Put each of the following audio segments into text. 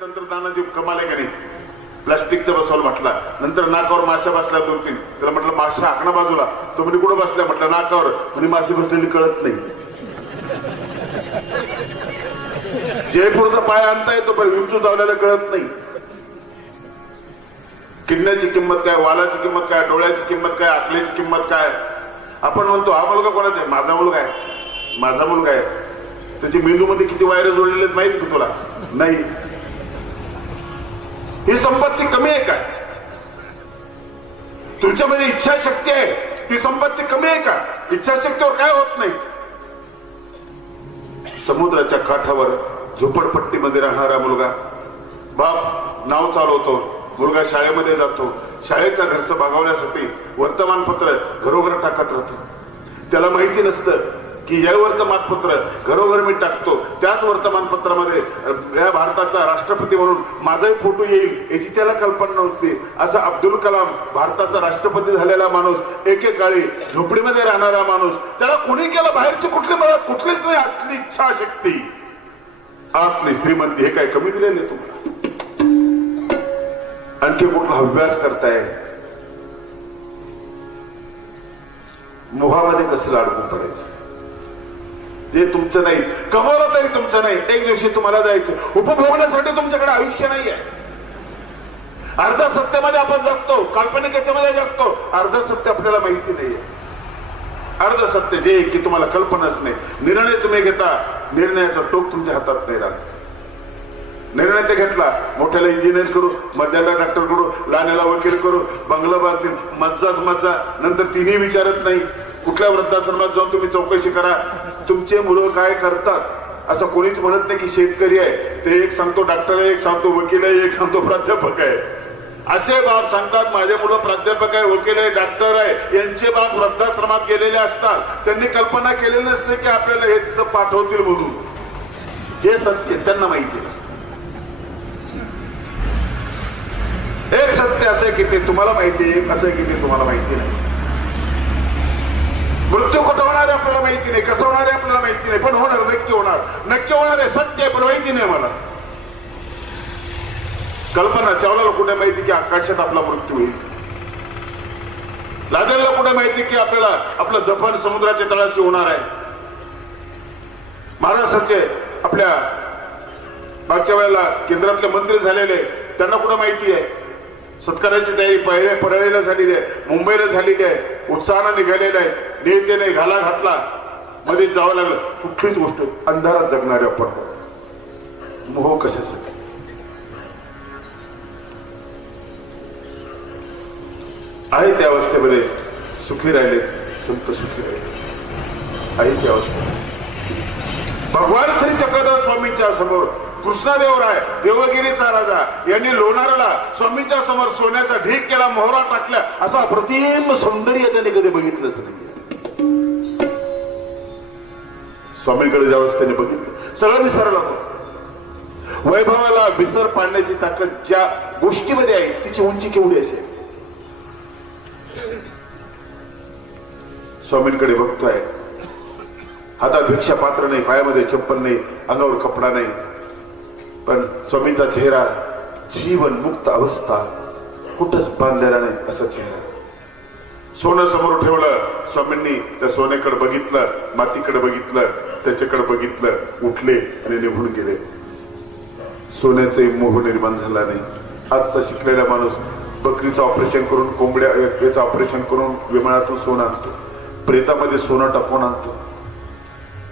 तंत्रज्ञानाची कमाल आहे का नाही. प्लास्टिकचा बसवलं म्हटला, नंतर नाकावर माश्या बसल्या 2-3. त्याला म्हटलं माश्या हाकणं बाजूला, तो म्हणे कुठं बसल्या, म्हटलं नाकावर, म्हणे माशी बसलेली कळत नाही. जयपूरचा पाय आणता येतो पण विंचू चावल्याला कळत नाही. किडण्याची किंमत काय, वालाची किंमत काय, डोळ्याची किंमत काय, आकल्याची किंमत काय. आपण म्हणतो हा मुलगा कोणाचा आहे, माझा मुलगा आहे, माझा मुलगा आहे. त्याची मेंदूमध्ये किती वायर जोडलेले आहेत माहिती का तुला? नाही. ही संपत्ती कमी आहे काय? तुमच्यामध्ये इच्छाशक्ती आहे, ती संपत्ती कमी आहे का? इच्छाशक्तीवर काय होत नाही. समुद्राच्या काठावर झोपडपट्टीमध्ये राहणारा मुलगा, बाप नाव चालवतो, मुलगा शाळेमध्ये जातो, शाळेचा खर्च भागवण्यासाठी वर्तमानपत्र घरोघर टाकत राहतो. त्याला माहिती नसतं की या वर्तमानपत्र घरोघर मी टाकतो, त्याच वर्तमानपत्रामध्ये या भारताचा राष्ट्रपती म्हणून माझाही फोटो येईल याची त्याला कल्पना नव्हती. असा अब्दुल कलाम भारताचा राष्ट्रपती झालेला माणूस, एकेकाळी झोपडीमध्ये राहणारा माणूस, त्याला कोणी केलं, बाहेरची कुठली मदत कुठलीच नाही. आतली इच्छाशक्ती, आतली श्रीमंती, हे काय कमी दिलेले तुम्हाला? आणखी कुठला अभ्यास करताय? मोहामध्ये कसं अडकून पडायचं? जे तुमचं नाही, कमवलं तरी तुमचं नाही. एक दिवशी तुम्हाला जायचं, उपभोगण्यासाठी तुमच्याकडे आयुष्य नाहीये. अर्ध सत्यामध्ये आपण जगतो, काल्पनिक याच्यामध्ये जगतो. अर्ध सत्य आपल्याला माहिती नाहीये. अर्ध सत्य जे की तुम्हाला कल्पनाच नाही. निर्णय तुम्ही घेता, निर्णयाचा टोक तुमच्या हातात नाही राहत. निर्णय ते घेतला, मोठ्याला इंजिनियर करू, मध्याला डॉक्टर करू, लहान्याला वकील करू, बंगला बांधतील, मज्जाच मज्जा. नंतर तिन्ही विचारत नाही. कुठल्या वृद्धाश्रमात जाऊन तुम्ही चौकशी करा, तुमचे मुलं काय करतात. असं कोणीच म्हणत नाही की शेतकरी आहे, ते एक सांगतो डॉक्टर आहे, एक सांगतो वकील आहे, एक सांगतो प्राध्यापक आहे. असे बाप सांगतात माझे मुलं प्राध्यापक आहे, वकील आहे, डॉक्टर आहे. यांचे बाप वृद्धाश्रमात गेलेले असतात. त्यांनी कल्पना केलेली नसते की आपल्याला हे तिथं पाठवतील म्हणून. हे सत्य त्यांना माहिती नसतं. एक सत्य असं की ते तुम्हाला माहिती आहे, असं की ते तुम्हाला माहिती नाही. मृत्यू कुठं होणार आहे आपल्याला माहिती नाही, कसं होणार आहे आपल्याला माहिती नाही, पण होणार, नक्की होणार. नक्की होणार आहे, सत्य आहे, पण माहिती नाही मला. कल्पना चावलाला कुठे माहिती की आकाशात आपला मृत्यू होईल. लादेलला कुठे माहिती की आपल्याला आपलं दफन समुद्राच्या तळाशी होणार आहे. महाराष्ट्राचे आपल्या मागच्या वेळेला केंद्रातले मंत्री झालेले, त्यांना कुठं माहिती आहे. सत्काराची तयारी परळीला झालेली आहे, मुंबईला झालेली आहे, उत्साहानं निघालेले आहे. नेत्याने घाला घातला, मध्ये जावं लागलं. कुठलीच गोष्ट अंधारात जगणारे आपण. मोह कशासाठी? आहे त्या अवस्थेमध्ये सुखी राहिले संत, सुखी राहिले आहे त्या अवस्थेत. भगवान श्री चक्रधर स्वामींच्या समोर कृष्णादेवराय देवगिरीचा राजा यांनी लोणारला स्वामींच्या समोर सोन्याचा ढीक केला, मोहरा टाकल्या. असा अप्रतिम सौंदर्य त्यांनी कधी बघितलंच नाही. स्वामींकडे ज्यावेळेस त्यांनी बघितलं, सगळं विसरला तो. वैभवाला विसर पाडण्याची ताकद ज्या गोष्टीमध्ये आहे, तिची उंची केवढी असेल. स्वामींकडे बघतोय, हातात भिक्षा पात्र नाही, पायामध्ये चप्पल नाही, अंगावर कपडा नाही, पण स्वामींचा चेहरा जीवन मुक्त अवस्था, कुठंच बांधलेला नाही असा चेहरा. सोनं समोर ठेवलं, स्वामींनी त्या सोन्याकडे बघितलं, मातीकडे बघितलं, त्याच्याकडे बघितलं, उठले आणि निघून गेले. सोन्याचाही मोह निर्माण झाला नाही. आजचा शिकलेला माणूस बकरीचं ऑपरेशन करून, कोंबड्या याचं ऑपरेशन करून विमानातून सोनं आणतो, प्रेतामध्ये सोनं टाकून आणतो.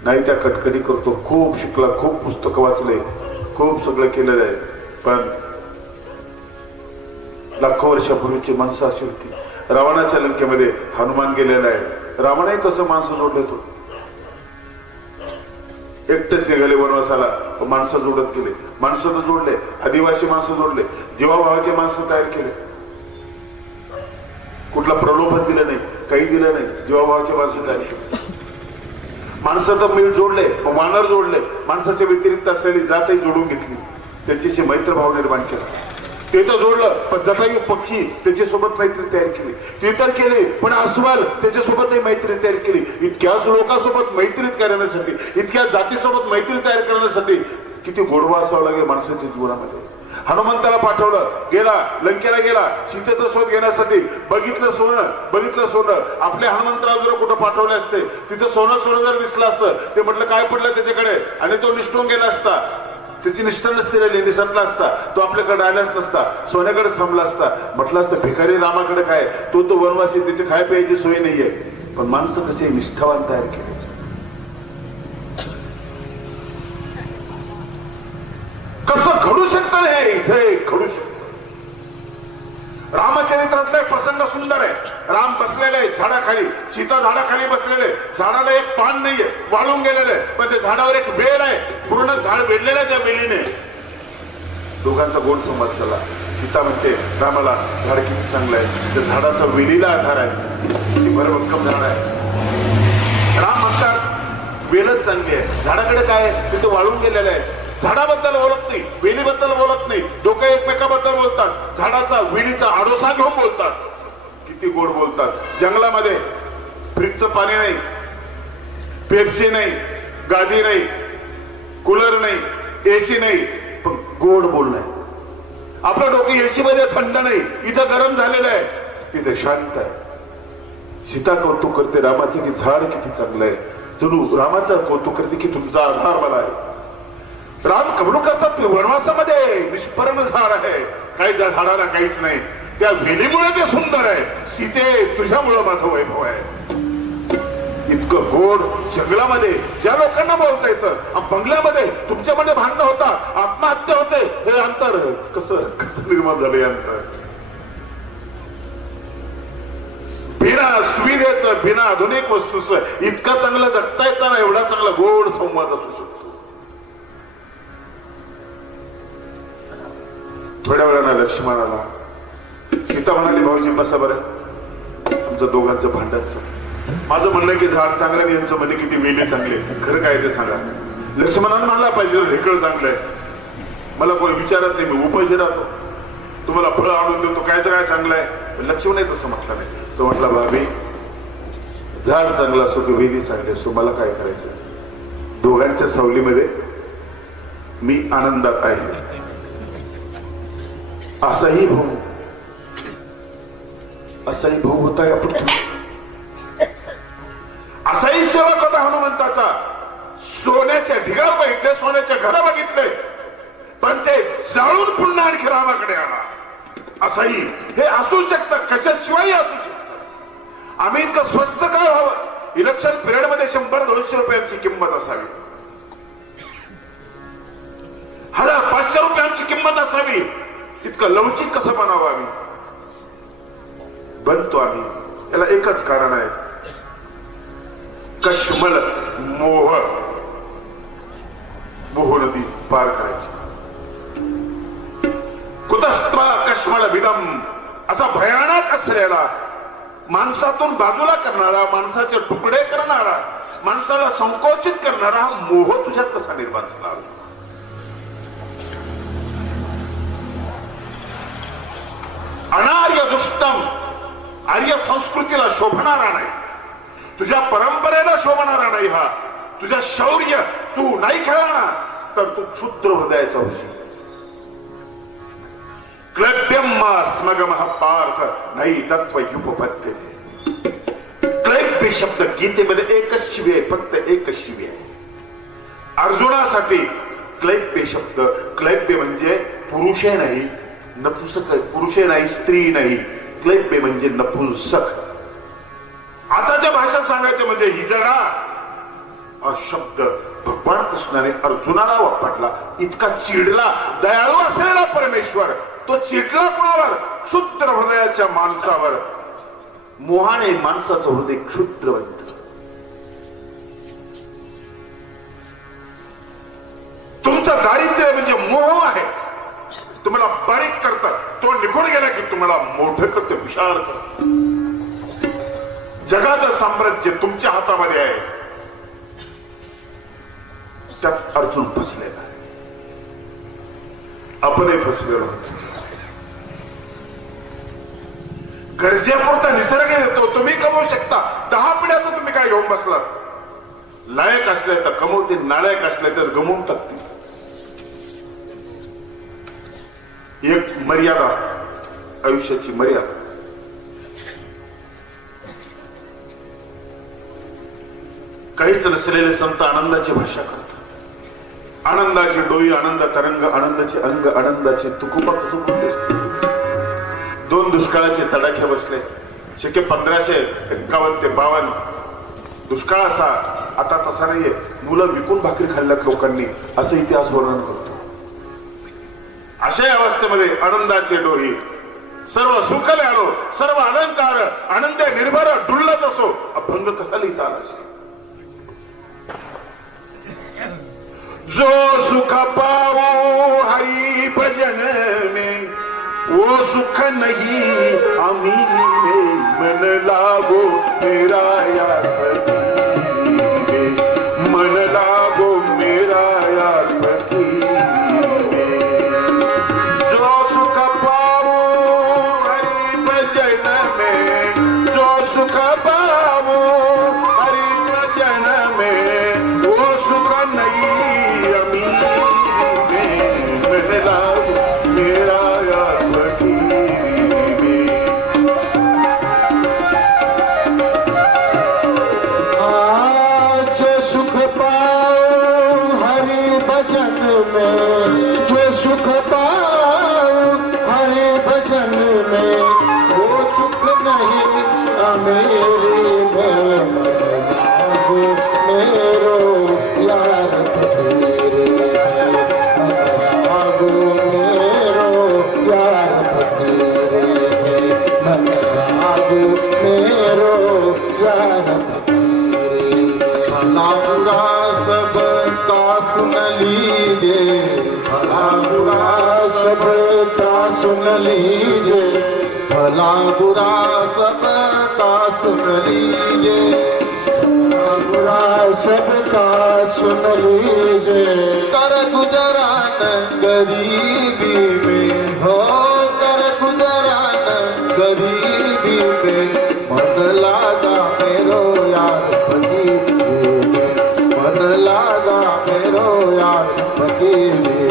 नाही त्या कटकटी करतो. खूप शिकला, खूप पुस्तकं वाचले, खूप सगळं केलेलं आहे, पण लाखो वर्षापूर्वीची माणसं अशी होती. रावणाच्या लंकेमध्ये हनुमान गेलेला आहे. रावणही कसं माणसं जोडले, तो एकटेच निघाले वनवासाला, माणसं जोडत गेले. माणसं तर जोडले, आदिवासी माणसं जोडले, जीवाभावाचे माणसं तयार केले. कुठला प्रलोभन दिलं नाही, काही दिलं नाही, जीवाभावाचे माणसं तयार केले. माणसं तर मी जोडले, वानर जोडले, माणसाच्या व्यतिरिक्त असलेली जातही जोडून घेतली, त्यांच्याशी मैत्रभाव निर्माण केला. ते तर जोडलं, पण जटायू पक्षी त्याच्यासोबत मैत्री तयार केली. ते तर केले, पण अस्वल त्याच्यासोबतही मैत्री तयार केली. इतक्याच लोकांसोबत मैत्री करण्यासाठी, इतक्या जातीसोबत मैत्री तयार करण्यासाठी किती गोडवा असावं लागेल माणसाच्या जीवनामध्ये. हनुमंताला पाठवलं, गेला लंकेला, गेला सीतेचा शोध घेण्यासाठी. बघितलं सोनं. आपल्या हनुमंतराला जर कुठं पाठवले असते, तिथं सोनं जर दिसलं असतं, ते म्हटलं काय पडलं त्याच्याकडे, आणि तो निष्ठून गेला असता. त्याची निष्ठा नसती राहिली, निसटला असता, तो आपल्याकडे आलाच नसता, सोन्याकडे थांबला असता. म्हटलं असतं भिकारी रामाकडे काय, तो वनवासी, त्याची खाय प्यायची सोय नाहीये. पण माणसं कसे निष्ठावान तयार केले. कसं घडू शकतं हे, इथे घडू शकतं. रामचरित्रातला एक प्रसंग सुंदर आहे. राम बसलेले आहे झाडाखाली, सीता झाडाखाली बसलेले, झाडाला एक पान नाहीये, वाळून गेलेले, पण त्या झाडावर एक वेल आहे, पूर्ण झाड वेढलेलं आहे त्या वेलीने. दोघांचा गोड संवाद झाला. सीता म्हणते रामाला, झाड किती चांगलं आहे, त्या झाडाचा वेलीला आधार आहे, किती भरभक्कम झाड आहे. राम म्हणतात वेलच चांगली आहे, झाडाकडे काय आहे, तिथे वाळून गेलेलं आहे. झाडाबद्दल बोलत नाही, वेलीबद्दल बोलत नाही, डोकं एकमेकाबद्दल बोलतात, झाडाचा वेलीचा आडोसा घेऊन बोलतात. किती गोड बोलतात. जंगलामध्ये फ्रीजचं पाणी नाही, पेप्सी नाही, गादी नाही, कूलर नाही, एसी नाही, पण गोड बोलणं. आपलं डोकं एसी मध्ये थंड नाही, इथं गरम झालेलं आहे, तिथे शांत आहे. सीता कौतुक करते रामाचं की झाड किती चांगलं आहे, जणू रामाचं कौतुक करते की तुमचा आधार मला आहे. राम कबडू करतात वनवासामध्ये निष्पर्ण झाड आहे, काही झाडाला काहीच नाही, त्या वेलीमुळे ते सुंदर आहे. सीते तुझ्यामुळं माझं वैभव आहे. इतकं गोड जंगलामध्ये ज्या लोकांना बोलता येतं, बंगल्यामध्ये तुमच्यामध्ये भांडणं होता, आत्महत्या होते, हे अंतर कसं निर्माण झालं. अंतर बिना सुविधेचं, बिना आधुनिक वस्तूचं इतकं चांगलं जगता येताना एवढा चांगला गोड संवाद असू शकतो. थोड्या वेळानं लक्ष्मणाला सीता म्हणाली, भाऊजी बसा बरं, तुमचं दोघांचं भांडणचं. माझं म्हणणं की झाड चांगलं आणि यांचं म्हणणे किती वेली चांगले, खरं काय ते सांगा. लक्ष्मणानं म्हणाला पाहिजे ढेकळ चांगलंय, मला कोणी विचारत नाही, मी उपाशी राहतो, तुम्हाला फळं आणून देतो, काय चांगलं आहे. लक्ष्मण तसं म्हटलं नाही. तो म्हटला, भाभी झाड चांगलं असो की वेली चांगली असो, मला काय करायचं, दोघांच्या सावलीमध्ये मी आनंदात आहे. असाही भाऊ होता आपण, असाही सेवक होता हनुमंताचा. सोन्याच्या ढिगावर बघितले, सोन्याच्या घरा बघितले, पण ते जाळून पुन्हा आणखी रामाकडे आला. असाही हे असू शकतं, कशाशिवाय असू शकतं. आम्ही इतकं स्वस्त काय व्हावं, इलेक्शन पिरियड मध्ये 100-200 रुपयांची किंमत असावी, 1000-500 रुपयांची किंमत असावी. तितकं लवचिक कसं बनावं आम्ही, बनतो आम्ही. याला एकच कारण आहे, कश्मल मोह नदी पार करायची. कुतस्त्वा कश्मल विदम, असा भयानक असलेला, माणसातून बाजूला करणारा, माणसाचे तुकडे करणारा, माणसाला संकोचित करणारा मोह तुझ्यात कसा निर्माण झाला. अनार्य दुष्टम, आर्य संस्कृतीला शोभणारा नाही, तुझ्या परंपरेला शोभणारा नाही. हा तुझ्या शौर्य तू नाही खेळणार तर तू क्षुद्र हृदयाचा होशील. क्लैप्यम स्मगम पार्थ नाही तत्व युपपत्य. क्लैप्य शब्द गीतेमध्ये एकच शिवी आहे, फक्त एकच शिवी आहे. अर्जुनासाठी क्लैप्य शब्द, क्लैप्य म्हणजे पुरुषे नाही, नपुंसक, पुरुषे नाही, स्त्री नाही, क्लैप्य म्हणजे नपुंसक. आताच्या भाषेत सांगायचं म्हणजे हिजडा हा शब्द भगवान कृष्णाने अर्जुनाला वापरला. इतका चिडला दयाळू असलेला परमेश्वर, तो चिडला कोणावर, क्षुद्र हृदयाच्या माणसावर. मोहाने माणसाचं हृदय क्षुद्र बनतं. तुमचं दारिद्र्य म्हणजे मोह आहे, तुम्हाला बारीक करतात, तो निघून गेला की तुम्हाला मोठं करतं, विशाळ करतं. जगाचं साम्राज्य तुमच्या हातामध्ये आहे, त्यात अर्जुन फसलेला आहे, आपणही फसलेलो. गरजेपुरता निसर्ग येतो, तुम्ही कमवू शकता. 10 पिढ्याचं तुम्ही काय घेऊन बसलात. लायक असले तर कमवतील, नालायक असले तर गमवून टाकतील. एक मर्यादा, आयुष्याची मर्यादा. काहीच नसलेले संत आनंदाची भाषा करतात. आनंदाची डोई, आनंद तरंग, आनंदाचे अंग, आनंदाचे तुकुबा कसं फुटले. 2 दुष्काळाचे तडाखे बसले. शके 1551 ते 52. दुष्काळ असा, आता तसा नाहीये. मुलं विकून भाकरी खाल्ल्यात लोकांनी, असं इतिहास वर्णन करतो. अशा अवस्थेमध्ये आनंदाचे डोही, सर्व सुख आलो, सर्व अलंकार, आनंद निर्भर डुल्लत असो, अभंग कसा लिहिता आला. जो सुख पाओ हरि भजन में, वो सुख नहीं अमी में, मन लागो मेरा यार में, मन लागो मेरा यार में. जो सुख पाओ हरि भजन में, जो सुख पाओ हरि भजन में, वो सुख नहीं अमी में, मन लागो मेरा यार में. जो सुख पाओ हरि भजन में, जो सुख पाओ हरि भजन में, वो सुख नहीं मेरे में, मेरो यार तेरे आगो, मेरो यार तेरे आगो, मेरो यार भला बुरा सब का सुन लीजिए, भला बुरा सब का सुन लीजिए, भला बुरा सब का सुन लीजिए, भला बुरा सब का सुन लीजिए. कर गुजरान गरीबी में हो, कर गुजरान गरीबी में, मन लागा मेरो यार फकीर में, मन लागा मेरो यार फकीर में.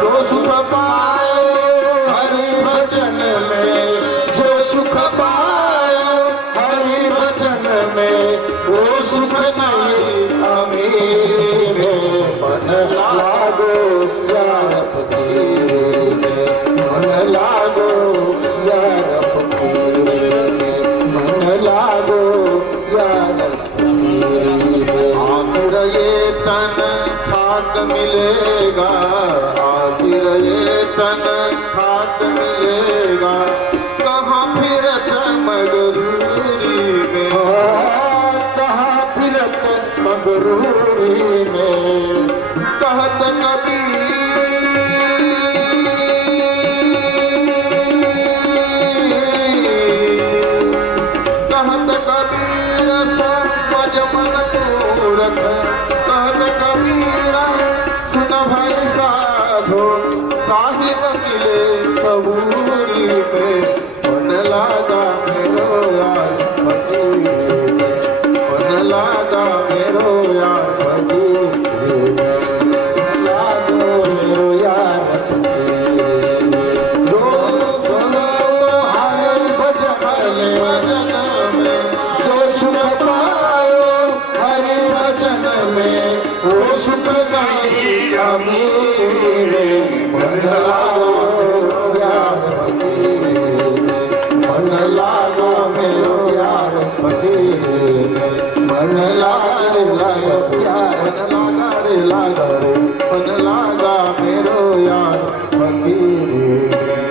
जो सुख पायो हरि भजन में, जो सुख पायो हरि भजन में, वो सुख नहीं अमीर में, मन लागो यार फकीर में, मन लागो यार फकीर में, मन लागो यार फकीर में. आखिर ये तन खाक मिलेगा, आखिर ये तन खाक मिलेगा, कहाँ फिरत मगरूरी में, कहाँ फिरत मगरूरी में. कहत कबीर, कहत कबीर समझ मन मूरख, कहत कबीर सुन भाई साधो, साहिब मिले कबूरी पे, मन लागा मेरो यार फकीर में, मन लागा मेरो यार फकीर में, मन लागो मेरो यार फकीर में. जो हरि भजन में, जो सुख पायो हरि भजन में, वो सुख नहीं अमीर में, मन लागो यार फकीर में, मन लागो मेरो यार फकीर में, मन लागा यार, मन लागा रे, मन लागा मेरो यार फकीर में.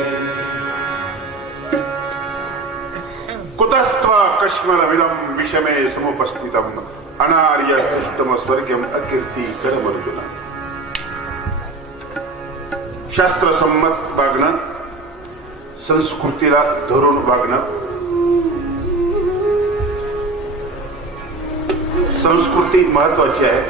कुतस्त्व कश्मल विदम विषमे समुपस्थितम, अनार्य दुष्टम स्वर्गम अकीर्ती करमर्जुना. शास्त्रसंमत वागणं, संस्कृतीला धरून वागणं, संस्कृती महत्वाची आहे.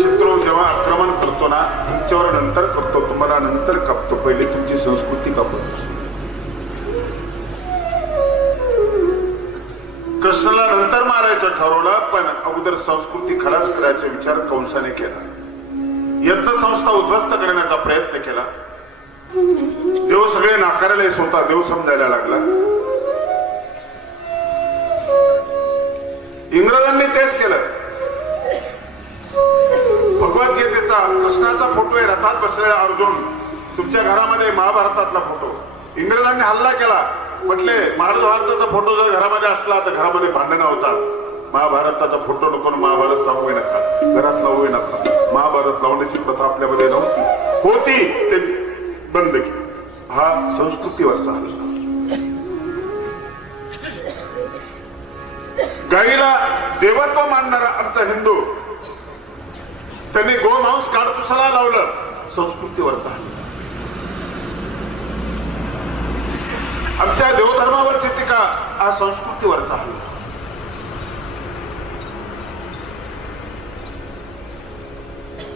शत्रू जेव्हा आक्रमण करतो ना, तुमच्यावर नंतर करतो, तुम्हाला नंतर कापतो, पहिले तुमची संस्कृती कापतो. कृष्णाला नंतर मारायचं ठरवलं, पण अगोदर संस्कृती खलास करायचा विचार कंसाने केला. यज्ञसंस्था उद्ध्वस्त करण्याचा प्रयत्न केला. देव सगळे नाकारायला स्वतः देव समजायला लागला. इंग्रजांनी तेच केलं. भगवद्गीतेचा कृष्णाचा फोटो आहे, रथात बसलेला अर्जुन. तुमच्या घरामध्ये महाभारतातला फोटो. इंग्रजांनी हल्ला केला, म्हटले महाभारताचा फोटो जर घरामध्ये असला तर घरामध्ये भांडणं होतात. महाभारताचा फोटो नको, महाभारत सांगू नका, घरात लावू नका. महाभारत लावण्याची प्रथा आपल्यामध्ये नव्हती, होती ते बंद केली. हा संस्कृतीवरचा हल्ला. गाईला देवत्व मानणारा आमचा हिंदू, त्यांनी गोमांस काडतुसाला लावलं. संस्कृतीवरचा हल्ला. आमच्या देवधर्मावरची टीका हा संस्कृतीवरचा हल्ला.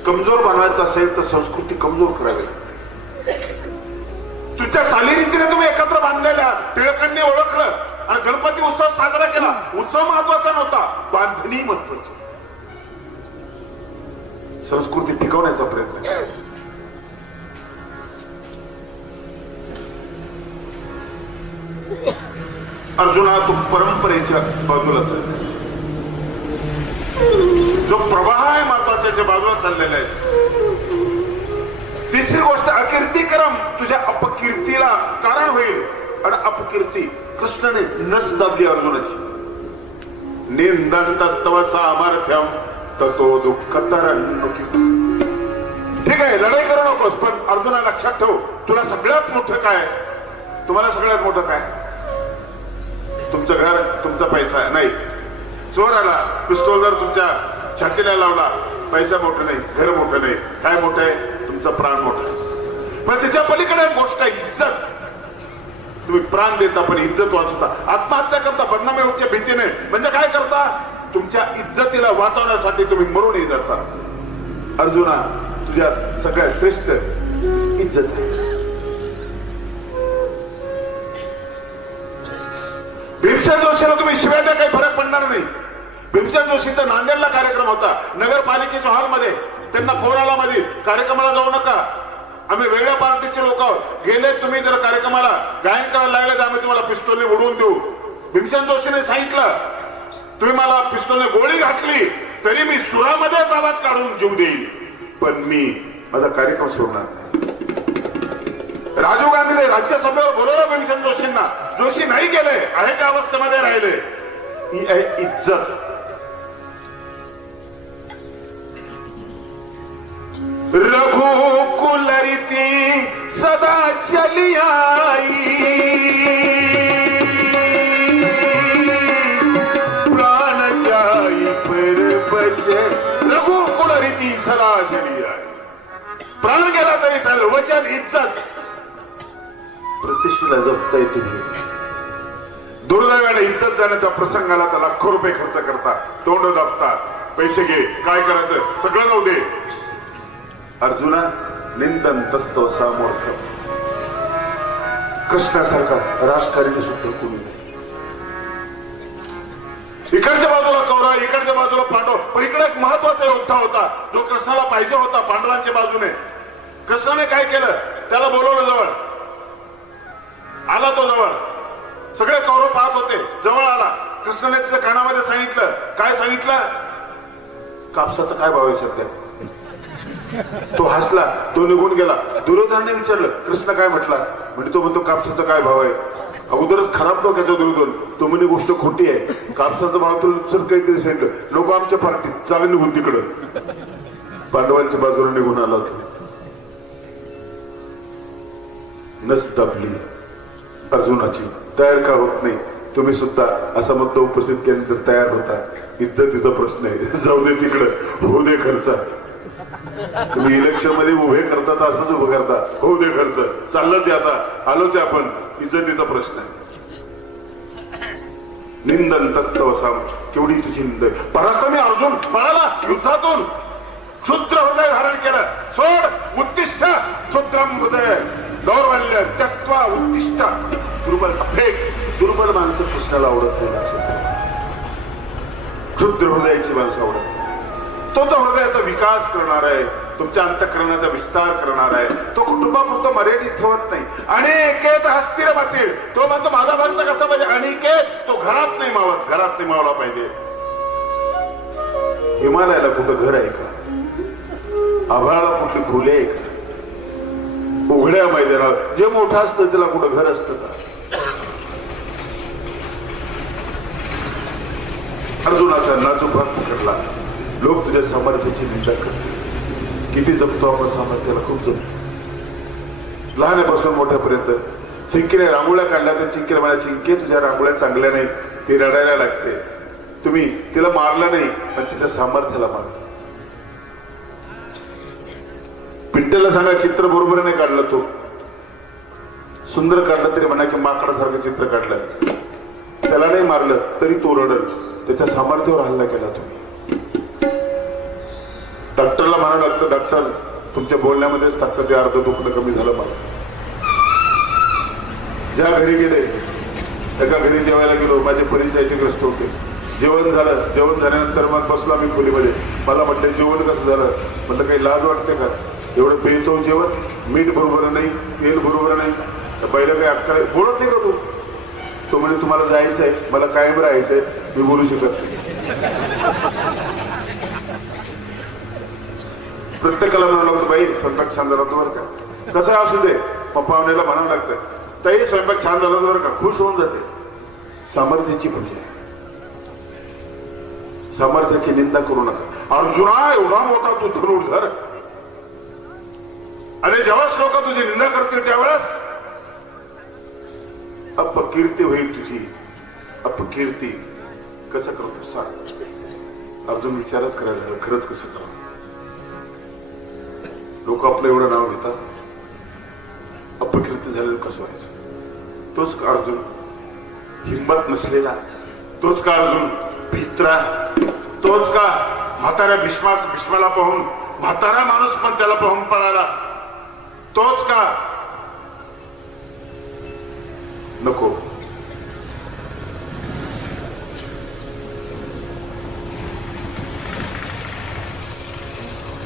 कमजोर बनवायचं असेल तर संस्कृती कमजोर करावी लागते. तुमच्या चालीरीतीने तुम्ही एकत्र बांधलेल्या टिळकांनी ओळखलं आणि गणपती उत्सव साजरा केला. उत्सव महत्वाचा नव्हता, बांधणी महत्वाची. संस्कृती टिकवण्याचा प्रयत्न केला. अर्जुना, तू परंपरेच्या बाजूला चालला. जो प्रवाह आहे महत्वाच्या बाजूला चाललेला आहे. तिसरी गोष्ट, अकीर्तिक्रम तुझ्या अपकीर्तीला कारण होईल. आणि अपकीर्ती कृष्णाने नस दाबली अर्जुनाची. निंदंतस्तव सामर्थ्यम ततो दुःखतरन्नुकी. ठीक आहे, लढाई करू नकोस, पण अर्जुना लक्षात ठेव, तुला सगळ्यात मोठं काय? तुम्हाला सगळ्यात मोठं काय? तुमचं घर, तुमचा पैसा नाही. चोर आला, पिस्तोल जर तुमच्या छातीला लावला, पैसा मोठं नाही, घर मोठं नाही, काय मोठं आहे? तुमचा प्राण मोठा आहे. पण त्याच्या पलीकडे गोष्ट आहे इज्जत. तुम्ही प्राण देता पण इज्जत वाचवता. आत्महत्या करता बदनामी होण्याच्या भीतीने. म्हणजे काय करता? तुमच्या इज्जतीला वाचवण्यासाठी तुम्ही मरून येत असाल. अर्जुना, तुझ्या सगळ्यात श्रेष्ठ इज्जत आहे. भीमसेन जोशीला तुम्ही शिवाय द्या, काही फरक पडणार नाही. भीमसेन जोशीचा नांदेडला कार्यक्रम होता, नगरपालिकेच्या हॉलमध्ये. त्यांना फोन आला, मध्ये कार्यक्रमाला जाऊ नका, आम्ही वेगळ्या पार्टीचे लोक गेले, तुम्ही जर कार्यक्रमाला गायन करायला लागले तर आम्ही तुम्हाला पिस्तोलने उडवून देऊ. भीमसेन जोशीने सांगितलं, तुम्ही मला पिस्तोलने गोळी घातली तरी मी सुरामध्येच आवाज काढून जीव देईल, पण मी माझा कार्यक्रम सोडणार नाही. राजीव गांधीने राज्यसभेवर बोलवलं भीमसेन जोशींना. जोशी नाही गेले, आहे त्या अवस्थेमध्ये राहिले. ही आहे इज्जत. रघुकुल रीती सदा चली आई, प्राण जाई पर बचे. रघुकुल रीती सदा चली आई. प्राण गेला तरी चालेल, वचन इज्जत प्रतिष्ठेला जपता येते. दुर्दैवाने इज्जत जाण्याच्या प्रसंगाला तर लाखो रुपये खर्च करतात, तोंड दाबतात, पैसे घे, काय करायचं सगळं जाऊ दे. अर्जुना, निंदन तस्तव सामर्थ्य. कृष्णासारखा राजकारणी सुद्धा कोणी नाही. इकडच्या बाजूला कौरव, इकडच्या बाजूला पांडव, पण इकडे एक महत्वाचा योद्धा होता जो कृष्णाला पाहिजे होता पांडवांच्या बाजूने. कृष्णाने काय केलं? त्याला बोलवलं जवळ. आला तो जवळ. सगळे कौरव पाहत होते. जवळ आला. कृष्णाने त्याच्या कानामध्ये सांगितलं. काय सांगितलं? कापसाचा काय भाव आहे सध्या? तो हसला, तो निघून गेला. दुर्योधनाने विचारलं, कृष्ण काय म्हटला? म्हणजे तो म्हणतो कापसाचा काय भाव आहे. अगोदरच खराब डोक्याचा दुर्योधन. तो म्हणे गोष्ट खोटी आहे, कापसाचा भाव तुला काहीतरी सांगितलं. लोक आमच्या पार्टीत चालू निघून तिकडं. पांडवांच्या बाजूला निघून आला होता. नस दाबली अर्जुनाची. तयार का होत नाही? तुम्ही सुद्धा असा मुद्दा उपस्थित केल्यानंतर तयार होता. इज्जतीचा प्रश्न आहे, जाऊ दे तिकडं, होऊ दे खर्च. तुम्ही इलेक्शन मध्ये उभे करता तर असंच उभं करता, होऊ दे खर्च, चाललंच आता, आलोच आपण. इज्जतीचा प्रश्न आहे. निंदन तस्तव साम. केवढी तुझी निंद. पराक्रमी अर्जुन पळाला युद्धातून. क्षुद्र हृदय धारण केलं. सोड उत्तिष्ठ क्षुद्रम हृदय दौर्बल्य त्यक्त्वा उत्तिष्ठ. दुर्बल फेक. दुर्बल माणसं कृष्णाला आवडत नाही. क्षुद्र हृदयाची माणसं आवडत. तोच हृदयाचा विकास करणार आहे. तुमच्या अंतःकरणाचा विस्तार करणार आहे. तो कुटुंबापुरतं मर्यादित ठेवत नाही. अनेकेत हस्तिर मातील, तो म्हणतो माझा भक्त कसा पाहिजे अनेकेत, तो घरात नाही मावत, घरात नाही मावला पाहिजे. हिमालयाला कुठं घर आहे का? आभाळाला कुठली खोली आहे का? उघड्या मैदानावर जे मोठं असतं त्याला कुठं घर असतं का? अर्जुनाचा नाजूक हात पकडला. लोक तुझ्या सामर्थ्याची निंदा करते. किती जपतो आपण सामर्थ्याला, खूप जपतो. लहानापासून मोठ्यापर्यंत चिंकीने रांगोळ्या काढल्या तर चिंकीने मला चिंके तुझ्या रांगोळ्या चांगल्या नाही, ती रडायला लागते. तुम्ही तिला मारलं नाही पण तिच्या सामर्थ्याला मारलं. पिंटेला सांगा चित्र बरोबर नाही काढलं, तो सुंदर काढलं तरी म्हणा की माकडासारखं चित्र काढलं. त्याला नाही मारलं तरी तो रडल, त्याच्या सामर्थ्यावर हल्ला केला तुम्ही. डॉक्टरला म्हणावं लागतं डॉक्टर तुमच्या बोलण्यामध्येच ताकद अर्ध दुखणं कमी झालं माझं. ज्या घरी गेले एका घरी जेवायला गेलो, माझे परिचयाचे ग्रस्त होते. जेवण झालं, जेवण झाल्यानंतर मग बसलो आम्ही खोलीमध्ये. मला म्हटलं जेवण कसं झालं? म्हटलं काही लाज वाटते का? एवढं बेचव जेवण, मीठ बरोबर नाही, तेल बरोबर नाही, पहिलं काही अक्का बोलत नाही का तू? तो म्हणजे तुम्हाला जायचंय, मला कायम राहायचंय, मी बोलू शकत नाही. प्रत्येकाला म्हणावं लागतं बाई स्वयंपाक छान झाला होता बरं का, कसं असू दे. मग पाहुण्याला म्हणावं लागतं ताई स्वयंपाक छान झाला होता बरं का, खुश होऊन जाते. सामर्थ्याची पूजा, सामर्थ्याची निंदा करू नका. अर्जुना एवढा मोठा तू धनुर्धर, आणि जेव्हाच लोक तुझी निंदा करतील त्यावेळेस अपकीर्ती होईल तुझी. अपकीर्ती कसं करतो सांग? अर्जुन विचारच करायला खरंच कसं करा? लोक आपलं एवढं नाव घेतात, अपकीर्ती झालेलं कसं व्हायचं? तोच का अर्जुन हिंमत नसलेला? तोच का अर्जुन भित्रा? तोच का म्हाताऱ्या भीष्माला पाहून म्हातारा माणूस पण त्याला पाहून पळाला? तोच का? नको.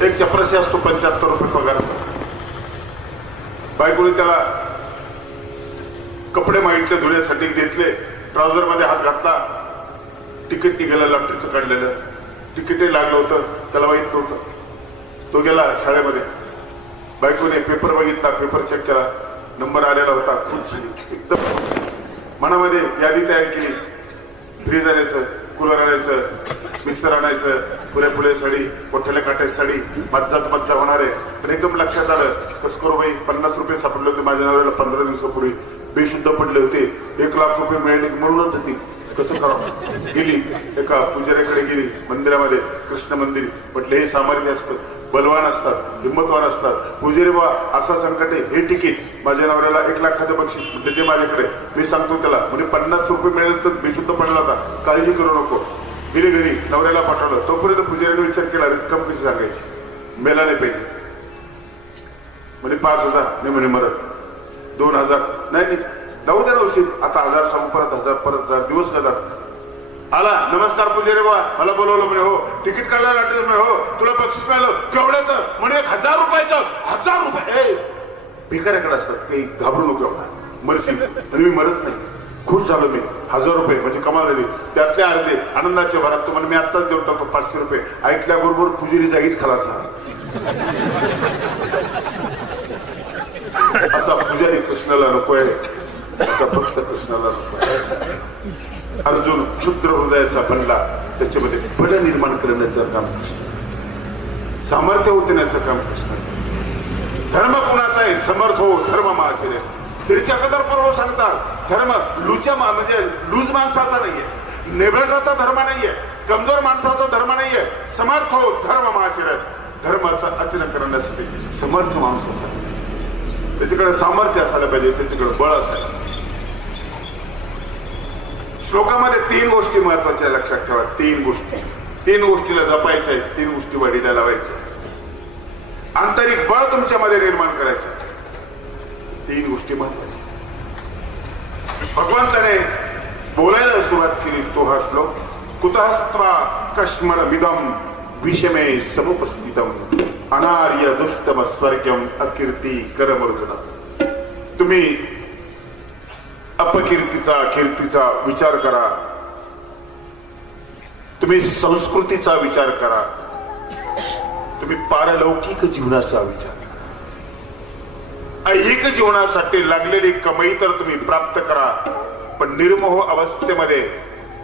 एक चपराशी असतो 75 रुपये पगार. बायकोने त्याला कपडे मागितले धुण्यासाठी, घेतले, ट्राउझर मध्ये हात घातला, तिकीट निघालं लॉटरीचं काढलेलं, तिकीटही लागलं होतं, त्याला माहित नव्हतं. तो गेला शाळेमध्ये, बायकोने पेपर बघितला, पेपर चेक केला, नंबर आलेला होता. खूप झाली एकदम. मनामध्ये यादी तयार केली, फ्रीज आणायचं, कूलर आणायचं, मिक्सर आणायचं, पुरे साडी, कोठ्याला काटायची साडी, मज्जा होणार आहे. पण एकदम लक्षात आलं कसं करू बाई, 50 रुपये सापडले होते माझ्या नवऱ्याला 15 दिवसापूर्वी, बेशुद्ध पडले होते, 1 लाख रुपये मिळाले म्हणूनच होती. कसं करावं? गेली एका पुजाऱ्याकडे गेली मंदिरामध्ये, कृष्ण मंदिर. म्हटलं हे सामर्थ्य असतं, बलवान असतात, हिंमतवान असतात. पुजारी बा असा संकट आहे, हे तिकीट माझ्या नवऱ्याला 1 लाखाचं बक्षीस म्हणजे ते माझ्याकडे, मी सांगतो त्याला. म्हणजे 50 रुपये मिळाले तर बेशुद्ध पडला होता, काळजी करू नको. गेली घरी, नवऱ्याला पाठवलं. तोपर्यंत पुजाऱ्याने विचार केला रक्कम कशी सांगायची, मेला नाही पाहिजे. म्हणजे 5,000 नाही म्हणे मरत, 2,000 नाही, जाऊ द्या उशीर, आता 1,000 सांगू, परत 1,000, परत 1,000, दिवस जातात. आला, नमस्कार पुजारी बा, मला बोलवलं म्हणे. हो. तिकीट काढला लागलं म्हणे. हो. तुला बक्षीस मिळालं केवढ्याचं? म्हणे 1,000 रुपयाचं. 1,000 रुपये भिकाऱ्याकडे असतात, काही घाबरू नको एवढा, मरशील. आणि मी मरत नाही, खुश झालो मी. 1,000 रुपये म्हणजे कमाल झाली. त्यातले अर्धे आनंदाच्या भरात तुम्हाला मी आत्ताच देऊन टाकतो 500 रुपये. ऐकल्याबरोबर पुजारी जागीच खलास झाला. असा पुजारी कृष्णाला नकोय, असा भक्त कृष्णाला नकोय. अर्जुन क्षुद्र हृदयाचा बनला, त्याच्यामध्ये बळ निर्माण करण्याचं काम कृष्ण, सामर्थ्य होण्याचं काम कृष्ण. धर्म कुणाचा आहे? समर्थ हो धर्म माचरे. श्रीचक्रधर प्रभू सांगतात धर्म म्हणजे लूज माणसाचा नाहीये, नेबळाचा धर्म नाहीये, कमजोर माणसाचा धर्म नाहीये. समर्थ हो धर्म माचरे. धर्माचं आचरण करण्यासाठी समर्थ माणूस असायला, त्याच्याकडे सामर्थ्य असायला पाहिजे, त्याच्याकडे बळ असायला. श्लोकामध्ये 3 गोष्टी महत्वाच्या लक्षात ठेवा. 3 गोष्टी, 3 गोष्टीला जपायच्या आहेत, 3 गोष्टी वाढीला लावायच्या. आंतरिक बळ तुमच्यामध्ये निर्माण करायचं. 3 गोष्टी महत्वाच्या. भगवंताने बोलायला सुरुवात केली तो हा श्लोक. कुतस्त्वा कश्मलमिदं विषमे समुपस्थितम अनार्य दुष्टम स्वर्गम अकीर्ती करमर्दन. तुम्ही अपकीर्तीचा कीर्तीचा विचार करा, तुम्ही संस्कृतीचा विचार करा, तुम्ही पारलौकिक जीवनाचा विचार करा. ऐहिक जीवनासाठी लागलेली कमाई तर तुम्ही प्राप्त करा, पण निर्मोह अवस्थेमध्ये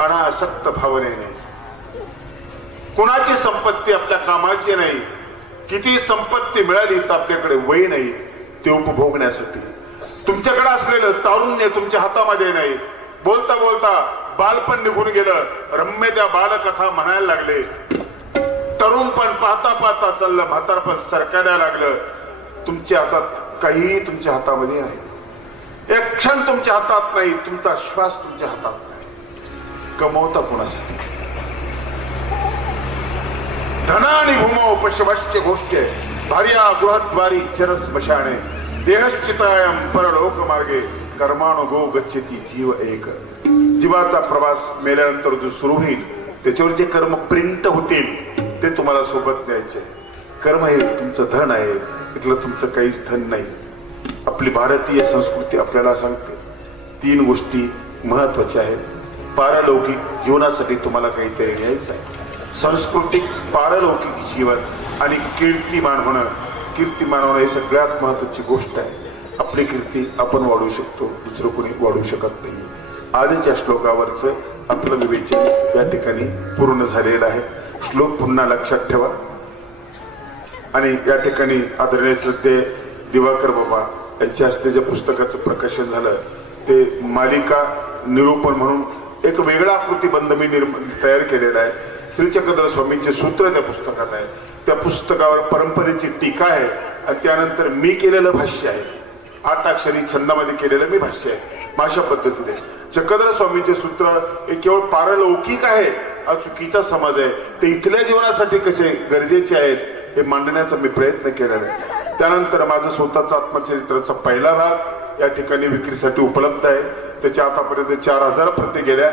अनासक्त भावनेने. कोणाची संपत्ती आपल्या कामाची नाही, किती संपत्ती मिळाली तर आपल्याकडे वय नाही ते उपभोगण्यासाठी. तुमच्याकडे असलेलं तारुण्य तुमच्या हातामध्ये नाही. बोलता बोलता बालपण निघून गेलं, रम्य त्या बालकथा म्हणायला लागले. तरुणपण पाहता पाहता चाललं, म्हातारपण सरकायला लागलं. तुमच्या हातात काहीही तुमच्या हातामध्ये आहे. एक क्षण तुमच्या हातात नाही, तुमचा श्वास तुमच्या हातात नाही. कमवता कोणासाठी? धना आणि भूमो पशवश्च गोष्ट भार्या गृहद्वारी चरस्मशाने देहश्चितायम परलोक मार्गे कर्माणो गो गच्छती जीव एक. जीवाचा प्रवास मेल्यानंतर जो सुरू होईल त्याच्यावर जे कर्म प्रिंट होतील ते तुम्हाला सोबत न्यायचे. कर्म हे तुमचं धन आहे, इथलं तुमचं काहीच धन नाही. आपली भारतीय संस्कृती आपल्याला सांगते 3 गोष्टी महत्वाच्या आहेत. पारलौकिक जीवनासाठी तुम्हाला काहीतरी न्यायचं आहे. सांस्कृतिक पारलौकिक जीवन आणि कीर्तिमान होणं. कीर्तिमान होणं ही सगळ्यात महत्वाची गोष्ट आहे. आपली कीर्ती आपण वाढवू शकतो, दुसरं कोणी वाढवू शकत नाही. आजच्या श्लोकावरचं आपलं विवेचन या ठिकाणी पूर्ण झालेलं आहे. श्लोक पुन्हा लक्षात ठेवा. आणि या ठिकाणी आदरणीय श्रद्धेय दिवाकर बाबा यांच्या हस्ते ज्या पुस्तकाचं प्रकाशन झालं ते मालिका निरूपण म्हणून एक वेगळा आकृतीबंध मी तयार केलेला आहे. श्री चक्रधर स्वामींचे सूत्र त्या पुस्तकात आहे. त्या पुस्तकावर परंपरेची टीका आहे आणि त्यानंतर मी केलेलं भाष्य आहे. 8 अक्षरी छंदामध्ये केलेलं मी भाष्य आहे. अशा पद्धतीने चक्रधर स्वामींचे सूत्र हे केवळ पारलौकिक आहे हा चुकीचा समज आहे. ते इथल्या जीवनासाठी कसे गरजेचे आहेत हे मांडण्याचा मी प्रयत्न केलेला आहे. त्यानंतर माझं स्वतःचा आत्मचरित्राचा पहिला भाग या ठिकाणी विक्रीसाठी उपलब्ध आहे. त्याच्या आतापर्यंत 4000 प्रती गेल्या.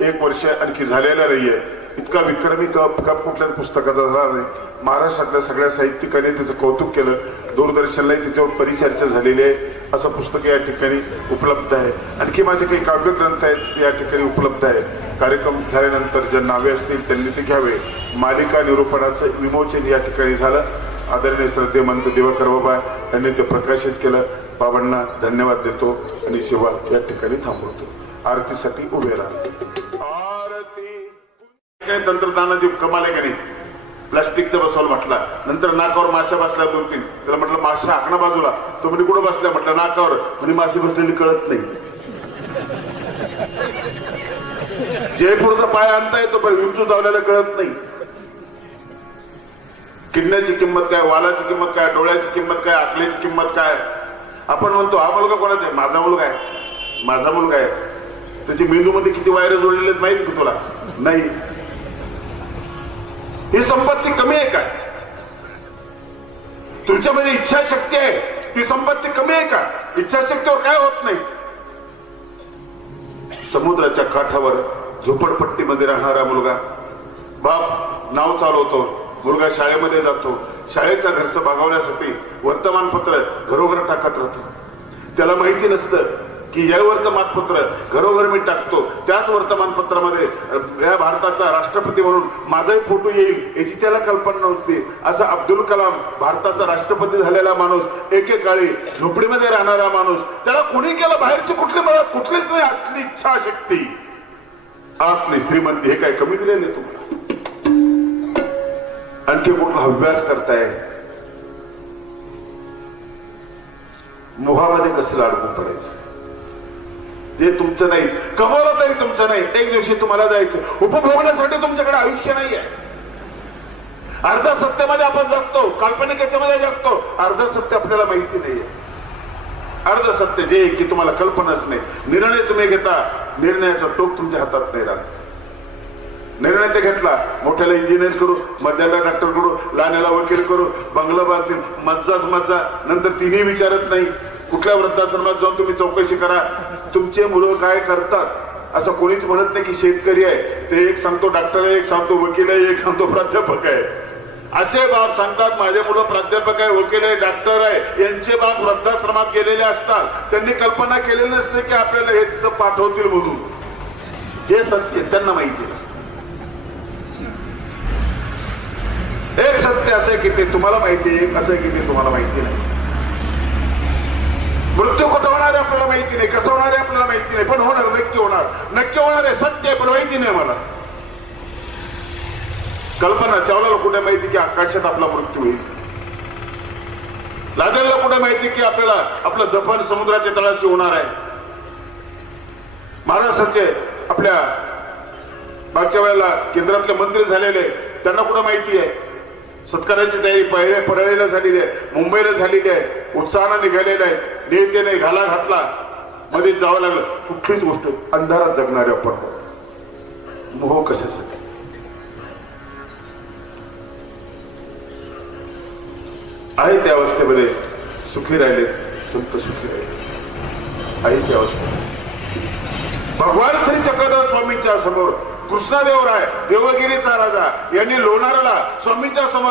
1 वर्ष आणखी झालेलं नाहीये. इतका विक्रमी कप कुठल्याच पुस्तकाचा झाला नाही. महाराष्ट्रातल्या सगळ्या साहित्यिकांनी त्याचं कौतुक केलं. दूरदर्शनलाही त्याच्यावर परिचर्चा झालेली आहे. असं पुस्तक या ठिकाणी उपलब्ध आहे. आणखी माझे काही काव्यग्रंथ आहेत ते या ठिकाणी उपलब्ध आहे. कार्यक्रम झाल्यानंतर ज्या नावे असतील त्यांनी ते घ्यावे. मालिका निरूपणाचं विमोचन या ठिकाणी झालं. आदरणीय श्रद्धेय मंत दिवाकर बाबा यांनी ते प्रकाशित केलं. बाबांना धन्यवाद देतो आणि सेवा या ठिकाणी थांबवतो. आरतीसाठी उभे राहा. आरती. तंत्रज्ञानाची कमाल आहे का नाही? प्लास्टिकचं बसवलं म्हटलं, नंतर नाकावर माश्या बसल्या 2-3. त्याला म्हटलं माश्या हाकणं बाजूला. तो म्हणजे कुठं बसल्या म्हटलं नाकावर. म्हणजे माशी बसलेली कळत नाही. जयपूरचा पाय आणता येतो पण विंचू चावल्याला कळत नाही. किडण्याची किंमत काय, वालाची किंमत काय, डोळ्याची किंमत काय, आकलीची किंमत काय. आपण म्हणतो हा मुलगा कोणाचा आहे? माझा मुलगा आहे. माझा मुलगा आहे. त्याची मेंदूमध्ये किती वायर जोडलेले आहेत माहिती का तुला? नाही. ही संपत्ती कमी आहे काय? तुमच्यामध्ये इच्छाशक्ती आहे, ती संपत्ती कमी आहे का? इच्छाशक्तीवर काय होत नाही. समुद्राच्या काठावर झोपडपट्टीमध्ये राहणारा मुलगा, बाप नाव चालवतो, मुलगा शाळेमध्ये जातो. शाळेचा खर्च भागवण्यासाठी वर्तमानपत्र घरोघर टाकत राहतो. त्याला माहिती नसतं की या वर्तमानपत्र घरोघर मी टाकतो, त्याच वर्तमानपत्रामध्ये या भारताचा राष्ट्रपती म्हणून माझाही फोटो येईल याची त्याला कल्पना नव्हती. असा अब्दुल कलाम भारताचा राष्ट्रपती झालेला माणूस, एकेकाळी झोपडीमध्ये राहणारा माणूस, त्याला कोणी केलं? बाहेरची कुठलीच नाही. आतली इच्छाशक्ती, आतली श्रीमंती हे काय कमी दिलेले तुम्हाला? आणखी कुठला अभ्यास करताय? मोहामध्ये कसं अडकून पडायचं? जे तुमचं नाही, कमवलं तरी तुमचं नाही. एक दिवशी तुम्हाला जायचं. उपभोगण्यासाठी तुमच्याकडे आयुष्य नाही आहे. अर्ध सत्यामध्ये आपण जगतो, काल्पनिकेच्यामध्ये जगतो. अर्ध सत्य आपल्याला माहिती नाहीये. अर्ध सत्य जे की तुम्हाला कल्पनाच नाही. निर्णय तुम्ही घेता, निर्णयाचा टोक तुमच्या हातात नाही राहत. निर्णय ते घेतला, मोठ्याला इंजिनियर करू, मध्याला डॉक्टर करू, लहान्याला वकील करू, बंगला बांधतील, मज्जाच मज्जा. नंतर तिन्ही विचारत नाही. कुठल्या वृद्धाश्रमात जाऊन तुम्ही चौकशी करा तुमचे मुलं काय करतात. असं कोणीच म्हणत नाही की शेतकरी आहे ते एक सांगतो डॉक्टर आहे, एक सांगतो वकील आहे, एक सांगतो प्राध्यापक आहे. असे बाप सांगतात. माझे मुलं प्राध्यापक आहे, वकील आहे, डॉक्टर आहे, यांचे बाप वृद्धाश्रमात गेलेले असतात. त्यांनी कल्पना केलेली नसते की आपल्याला हे तिथं पाठवतील म्हणून. हे सत्य त्यांना माहिती नसतं. एक सत्य असं की ते तुम्हाला माहिती आहे, एक असं की ते तुम्हाला माहिती नाही. मृत्यू कुठं होणार आहे आपल्याला माहिती नाही, कसं होणार आहे आपल्याला माहिती नाही, पण होणार, नक्की होणार. नक्की होणार आहे, सत्य आहे, पण माहिती नाही मला. कल्पना चावलाला कुठे माहिती की आकाशात आपला मृत्यू होईल. लादेलला कुठे माहिती की आपल्याला आपलं दफन समुद्राच्या तळाशी होणार आहे. महाराष्ट्राचे आपल्या मागच्या वेळेला केंद्रातले मंत्री झालेले त्यांना कुठं माहिती आहे. सत्काराची तयारी पहिले परळीला झालेली आहे, मुंबईला झालेली आहे, उत्साहानं निघालेले आहे. नेत्याने घाला घातला, मध्ये जावं लागलं. कुठलीच गोष्ट अंधारात जगणारे आपण मोह कशासाठी. आहे त्या अवस्थेमध्ये सुखी राहिले संत, सुखी राहिले आहे त्या अवस्थेत. भगवान श्री चक्रधर स्वामींच्या समोर कृष्णादेवराय देवगिरीचा राजा यांनी लोणारला स्वामींच्या समोर